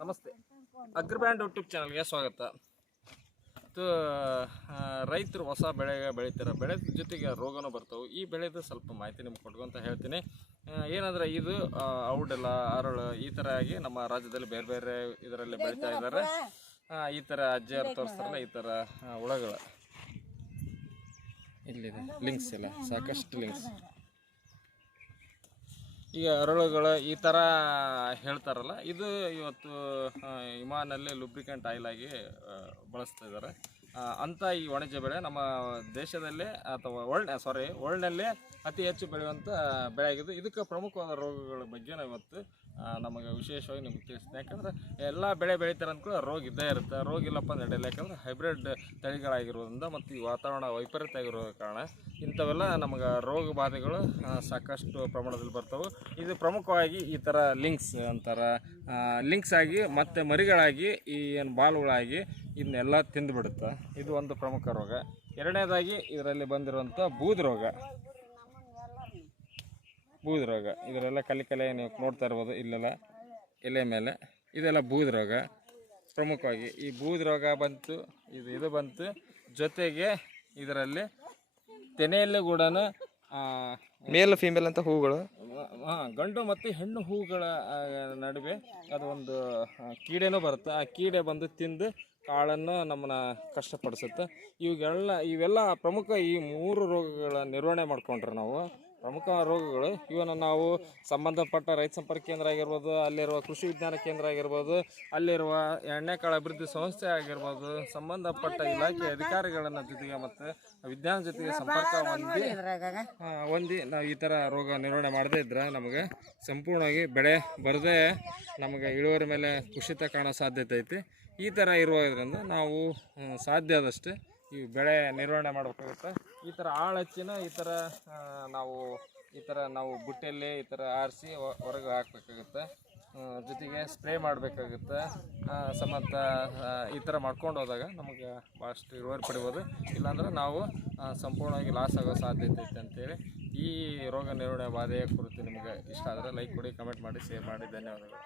ನಮಸ್ತೆ. ಅಗ್ರಬ್ಯಾಂಡ್ ಯೂಟ್ಯೂಬ್ ಚಾನಲ್ಗೆ ಸ್ವಾಗತ. ಇದು ರೈತರು ಹೊಸ ಬೆಳೆ ಬೆಳೀತಾರೆ ಬೆಳೆ ಜೊತೆಗೆ ರೋಗನೂ ಬರ್ತವೆ. ಈ ಬೆಳೆದು ಸ್ವಲ್ಪ ಮಾಹಿತಿ ನಿಮ್ಗೆ ಕೊಟ್ಕೊಂತ ಹೇಳ್ತೀನಿ. ಏನಂದರೆ ಇದು ಔಡೆಲ್ಲ ಅರಳು ಈ ಥರ ಆಗಿ ನಮ್ಮ ರಾಜ್ಯದಲ್ಲಿ ಬೇರೆ ಬೇರೆ ಇದರಲ್ಲಿ ಬೆಳೀತಾ ಇದ್ದಾರೆ. ಈ ಥರ ಅಜ್ಜಿಯರು ತೋರಿಸ್ತಾರಲ್ಲ, ಈ ಥರ ಹುಳಗಳು. ಇಲ್ಲಿದೆ ಲಿಂಕ್ಸ್ ಇಲ್ಲ ಸಾಕಷ್ಟು ಲಿಂಕ್ಸ್ ಈಗ ಅರಳುಗಳು ಈ ಥರ ಹೇಳ್ತಾರಲ್ಲ ಇದು ಇವತ್ತು ಇಮಾನಲ್ಲಿ ಲುಬ್ರಿಕೆಂಟ್ ಆಯಿಲ್ ಆಗಿ ಬಳಸ್ತಾ ಇದ್ದಾರೆ ಅಂಥ ಈ ವಾಣಿಜ್ಯ ಬೆಳೆ ನಮ್ಮ ದೇಶದಲ್ಲೇ ಅಥವಾ ವರ್ಲ್ಡ್ ಸಾರಿ ವರ್ಲ್ಡ್ನಲ್ಲೇ ಅತಿ ಹೆಚ್ಚು ಬೆಳೆಯುವಂಥ ಬೆಳೆ ಆಗಿದೆ. ಇದಕ್ಕೆ ಪ್ರಮುಖವಾದ ರೋಗಗಳ ಬಗ್ಗೆ ನಾವು ಇವತ್ತು ನಮಗೆ ವಿಶೇಷವಾಗಿ ನಿಮ್ಗೆ ತಿಳಿಸ್ತೀನಿ. ಯಾಕಂದ್ರೆ ಎಲ್ಲ ಬೆಳೆ ಬೆಳೀತಾರೆ ಅಂದ್ಕೊಳ್ಳಿ ರೋಗ ಇದ್ದೇ ಇರುತ್ತೆ. ರೋಗ ಇಲ್ಲಪ್ಪ ಅಂದ್ರೆ ನಡೆಯಲ್ಲ ಯಾಕಂದ್ರೆ ಹೈಬ್ರಿಡ್ ತಳಿಗಳಾಗಿರೋದ್ರಿಂದ ಮತ್ತು ಈ ವಾತಾವರಣ ವೈಪರೀತ್ಯ ಆಗಿರೋ ಕಾರಣ ಇಂಥವೆಲ್ಲ ನಮಗೆ ರೋಗ ಬಾಧೆಗಳು ಸಾಕಷ್ಟು ಪ್ರಮಾಣದಲ್ಲಿ ಬರ್ತವೆ. ಇದು ಪ್ರಮುಖವಾಗಿ ಈ ಥರ ಲಿಂಕ್ಸ್ ಅಂತಾರೆ. ಲಿಂಕ್ಸ್ ಆಗಿ ಮತ್ತು ಮರಿಗಳಾಗಿ ಈ ಏನು ಬಾಲುಗಳಾಗಿ ಇದನ್ನೆಲ್ಲ ತಿಂದುಬಿಡುತ್ತೆ. ಇದು ಒಂದು ಪ್ರಮುಖ ರೋಗ. ಎರಡನೇದಾಗಿ ಇದರಲ್ಲಿ ಬಂದಿರುವಂಥ ಬೂದು ರೋಗ. ಬೂದು ರೋಗ. ಇದರೆಲ್ಲ ಕಲಿ ಕಲೆ ನೀವು ನೋಡ್ತಾ ಇರ್ಬೋದು ಇಲ್ಲೆಲ್ಲ ಎಲೆ ಮೇಲೆ. ಇದೆಲ್ಲ ಬೂದು ರೋಗ. ಪ್ರಮುಖವಾಗಿ ಈ ಬೂದು ರೋಗ ಬಂತು ಇದು ಇದು ಬಂತು. ಜೊತೆಗೆ ಇದರಲ್ಲಿ ತೆನೆಯಲ್ಲಿ ಕೂಡ ಮೇಲ್ ಫೀಮೇಲ್ ಅಂತ ಹೂಗಳು ಹಾಂ ಗಂಡು ಮತ್ತು ಹೆಣ್ಣು ಹೂಗಳ ನಡುವೆ ಅದು ಒಂದು ಕೀಡೆನೂ ಬರುತ್ತೆ. ಆ ಕೀಡೆ ಬಂದು ತಿಂದು ಕಾಳನ್ನು ನಮ್ಮನ್ನ ಕಷ್ಟಪಡಿಸುತ್ತೆ. ಇವೆಲ್ಲ ಇವೆಲ್ಲ ಪ್ರಮುಖ ಈ ಮೂರು ರೋಗಗಳ ನಿರ್ವಹಣೆ ಮಾಡಿಕೊಂಡ್ರೆ ನಾವು. ಪ್ರಮುಖ ರೋಗಗಳು. ಇವನ್ನು ನಾವು ಸಂಬಂಧಪಟ್ಟ ರೈತ ಸಂಪರ್ಕ ಕೇಂದ್ರ ಆಗಿರ್ಬೋದು ಅಲ್ಲಿರುವ ಕೃಷಿ ವಿಜ್ಞಾನ ಕೇಂದ್ರ ಆಗಿರ್ಬೋದು ಅಲ್ಲಿರುವ ಎಣ್ಣೆಕಾಳು ಅಭಿವೃದ್ಧಿ ಸಂಸ್ಥೆ ಆಗಿರ್ಬೋದು ಸಂಬಂಧಪಟ್ಟ ಇಲಾಖೆ ಅಧಿಕಾರಿಗಳನ್ನ ಜೊತೆಗೆ ಮತ್ತು ವಿಜ್ಞಾನ ಜೊತೆಗೆ ಸಂಪರ್ಕ ಹೊಂದಿ ಹೊಂದಿ ನಾವು ಈ ಥರ ರೋಗ ನಿರ್ವಹಣೆ ಮಾಡದೇ ಇದ್ರೆ ನಮಗೆ ಸಂಪೂರ್ಣವಾಗಿ ಬೆಳೆ ಬರದೇ ನಮಗೆ ಇಳುವರಿ ಮೇಲೆ ಕುಸಿತ ಕಾಣೋ ಸಾಧ್ಯತೆ ಐತಿ. ಈ ಥರ ಇರುವುದರಿಂದ ನಾವು ಸಾಧ್ಯ ಆದಷ್ಟು ಈ ಬೆಳೆ ನಿರ್ವಹಣೆ ಮಾಡಬೇಕಾಗುತ್ತೆ. ಈ ಥರ ಆಳಚ್ಚಿನ ಈ ಥರ ನಾವು ಈ ಥರ ನಾವು ಬುಟ್ಟಿಯಲ್ಲಿ ಈ ಥರ ಆರಿಸಿ ಹೊರಗೆ ಹಾಕ್ಬೇಕಾಗುತ್ತೆ. ಜೊತೆಗೆ ಸ್ಪ್ರೇ ಮಾಡಬೇಕಾಗುತ್ತೆ. ಸಮತ ಈ ಥರ ಮಾಡ್ಕೊಂಡು ಹೋದಾಗ ನಮಗೆ ಭಾಳಷ್ಟು ಇಳುವರಿ ಪಡಿಬೋದು. ಇಲ್ಲಾಂದ್ರೆ ನಾವು ಸಂಪೂರ್ಣವಾಗಿ ಲಾಸ್ ಆಗೋ ಸಾಧ್ಯತೆ ಐತೆ ಅಂತೇಳಿ ಈ ರೋಗ ನಿರ್ವಹಣೆ ಬಾಧೆಯ ಕುರಿತು ನಿಮಗೆ ಇಷ್ಟ ಆದರೆ ಲೈಕ್ ಕೊಡಿ ಕಮೆಂಟ್ ಮಾಡಿ ಶೇರ್ ಮಾಡಿ. ಧನ್ಯವಾದಗಳು.